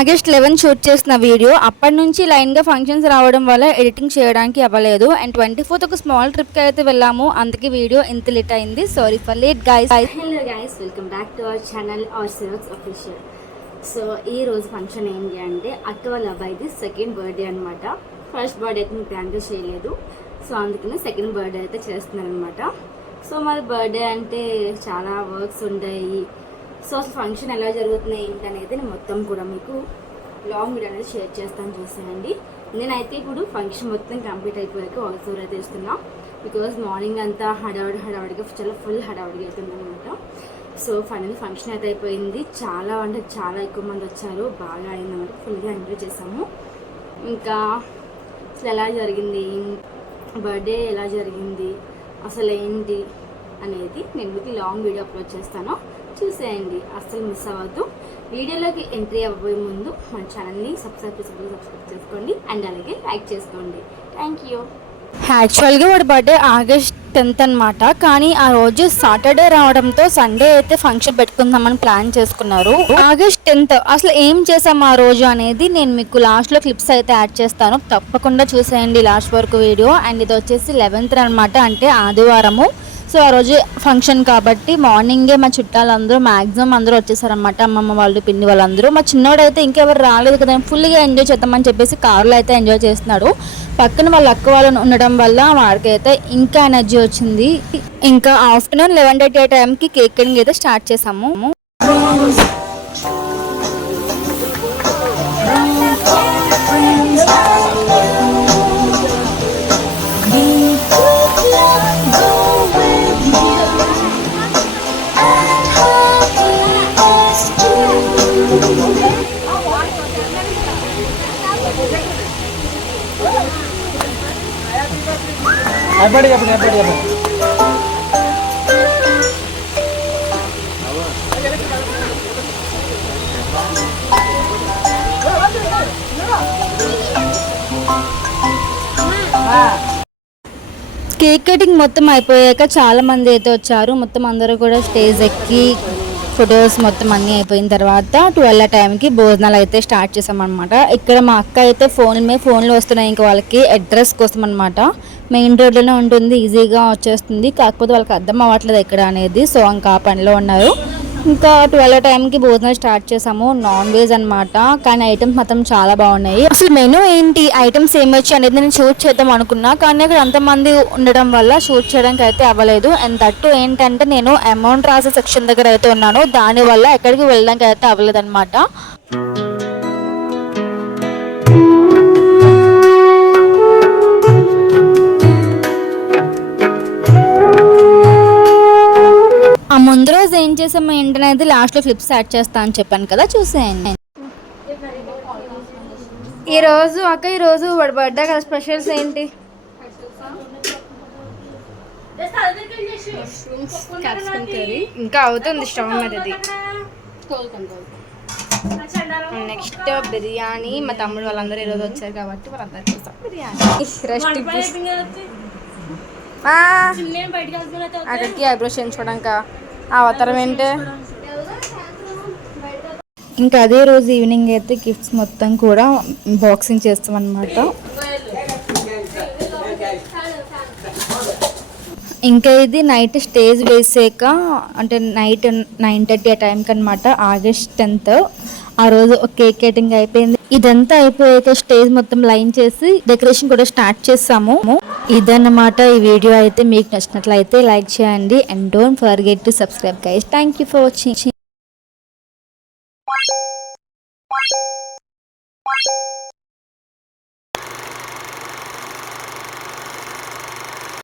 August 11 shoot చేసిన video అప్పటి నుంచి లైన్గా ఫంక్షన్స్ రావడం వల్ల ఎడిటింగ్ చేయడానికి అవ్వలేదు. అండ్ 24th ఒక స్మాల్ ట్రిప్కి అయితే వెళ్ళాము, అందుకే వీడియో ఇంత లేట్ అయింది. Sorry for late guys. Hello guys, welcome back to our channel our సిరోక్స్ అఫీషియల్. సో ఈ రోజు ఫంక్షన్ ఏంటి అంటే అక్క వాళ్ళ అబ్బాయిది సెకండ్ బర్త్డే అనమాట. ఫస్ట్ బర్త్డే అయితే గ్రాండ్గా చేయలేదు, సో అందుకని సెకండ్ బర్త్డే అయితే చేస్తున్నారనమాట. సో మరి బర్త్డే అంటే చాలా వర్క్స్ ఉంటాయి. సో అసలు ఫంక్షన్ ఎలా జరుగుతున్నాయి ఏంటి అనేది నేను మొత్తం కూడా మీకు లాంగ్ వీడియో అనేది షేర్ చేస్తాను, చూసేయండి. నేనైతే ఇప్పుడు ఫంక్షన్ మొత్తం కంప్లీట్ అయిపోయాక ఆల్సోర్ అయితే ఇస్తున్నా. బికాజ్ మార్నింగ్ అంతా హడావుడిగా చాలా ఫుల్ హడావుడిగా అవుతుంది అనమాట. సో ఫైనల్ ఫంక్షన్ అయితే అయిపోయింది. చాలా అంటే చాలా ఎక్కువ మంది వచ్చారు, బాగా అయిందన్నమాట. ఫుల్గా ఎంజాయ్ చేసాము. ఇంకా అసలు ఎలా జరిగింది, బర్త్డే ఎలా జరిగింది, అసలు ఏంటి అనేది నేను మీకు లాంగ్ వీడియో అప్లోడ్ చేస్తాను, చూసేయండి. అస్సలు మిస్ అవ్వద్దు. వీడియోలోకి ఎంట్రీ అవ్వబోయే ముందు మన ఛానల్ని సబ్స్క్రైబ్ చేసుకోండి అండ్ అలాగే లైక్ చేసుకోండి. Thank you. యాక్చువల్గా వాడి బర్త్డే ఆగస్ట్ 10th అనమాట. కానీ ఆ రోజు సాటర్డే రావడంతో సండే అయితే ఫంక్షన్ పెట్టుకుందామని ప్లాన్ చేసుకున్నారు. ఆగస్ట్ 10th అసలు ఏం చేసాం ఆ రోజు అనేది నేను మీకు లాస్ట్లో క్లిప్స్ అయితే యాడ్ చేస్తాను, తప్పకుండా చూసేయండి లాస్ట్ వరకు వీడియో. అండ్ ఇది వచ్చేసి 11th అనమాట, అంటే ఆదివారము. సో ఆ రోజు ఫంక్షన్ కాబట్టి మార్నింగే మా చుట్టాలందరూ మ్యాక్సిమం అందరూ వచ్చేసారనమాట. అమ్మమ్మ వాళ్ళు, పిన్ని వాళ్ళందరూ. మా చిన్నోడైతే ఇంకెవరు రాలేదు కదా, ఫుల్గా ఎంజాయ్ చేద్దామని చెప్పేసి కారులో అయితే ఎంజాయ్ చేస్తున్నాడు. పక్కన వాళ్ళ అక్క వాళ్ళు ఉండడం వల్ల వాడికైతే ఇంకా ఎనర్జీ వచ్చింది. ఇంకా ఆఫ్టర్నూన్ 11:30 టైంకి కేక్ కటింగ్ అయితే స్టార్ట్ చేసాము. కేక్ కటింగ్ మొత్తం అయిపోయాక చాలా మంది అయితే వచ్చారు. మొత్తం అందరూ కూడా స్టేజ్ ఎక్కి ఫొటోస్ మొత్తం అన్నీ అయిపోయిన తర్వాత 12 టైంకి భోజనాలు అయితే స్టార్ట్ చేసామన్నమాట. ఇక్కడ మా అక్క అయితే ఫోన్లో వస్తున్నాయి ఇంకా వాళ్ళకి అడ్రస్ కోసం అనమాట. మెయిన్ రోడ్లోనే ఉంటుంది, ఈజీగా వచ్చేస్తుంది. కాకపోతే వాళ్ళకి అర్థం అవ్వట్లేదు ఎక్కడ అనేది. సో ఇంకా పనిలో ఉన్నారు. ఇంకా 12 టైంకి భోజనం స్టార్ట్ చేసాము. నాన్ వెజ్ అనమాట, కానీ ఐటమ్స్ మాత్రం చాలా బాగున్నాయి. అసలు మెనూ ఏంటి, ఐటమ్స్ ఏమి వచ్చి అనేది నేను షూట్ చేద్దాం అనుకున్నా, కానీ అక్కడ అంతమంది ఉండడం వల్ల షూట్ చేయడానికి అయితే అవ్వలేదు. అండ్ దట్టు ఏంటంటే నేను అమౌంట్ రాసే సెక్షన్ దగ్గర అయితే ఉన్నాను, దానివల్ల ఎక్కడికి వెళ్ళడానికి అయితే అవ్వలేదు అనమాట. ఆ ముందు రోజు ఏం చేసాము ఏంటనేది లాస్ట్లో క్లిప్స్ యాడ్ చేస్తా అని చెప్పాను కదా, చూసేయండి. ఈరోజు వాడి బర్త్డే కదా, స్పెషల్స్ ఏంటి? ఇంకా అవుతుంది స్టవ్ మీద. నెక్స్ట్ బిర్యానీ. మా తమ్ముడు వాళ్ళందరూ ఈరోజు వచ్చారు కాబట్టి వాళ్ళందరూ చేస్తాం బిర్యానీ. అక్కడికి ఐబ్రోస్ చేయించుకోవడానికి అవతారం ఏంటి. ఇంకా అదే రోజు ఈవినింగ్ అయితే గిఫ్ట్స్ మొత్తం కూడా బాక్సింగ్ చేస్తాం అన్నమాట. ఇంకా ఇది నైట్ స్టేజ్ వేసాక, అంటే నైట్ 9:30 ఆ టైంకి అనమాట, ఆగస్ట్ 10th. ఆ రోజు కేక్ కటింగ్ అయిపోయింది. ఇదంతా అయిపోయాక స్టేజ్ మొత్తం లైన్ చేసి డెకరేషన్ కూడా స్టార్ట్ చేసాము. ఇదన్నమాట ఈ వీడియో. అయితే మీకు నచ్చినట్లయితే లైక్ చేయండి and don't forget to subscribe guys. Thank you for watching.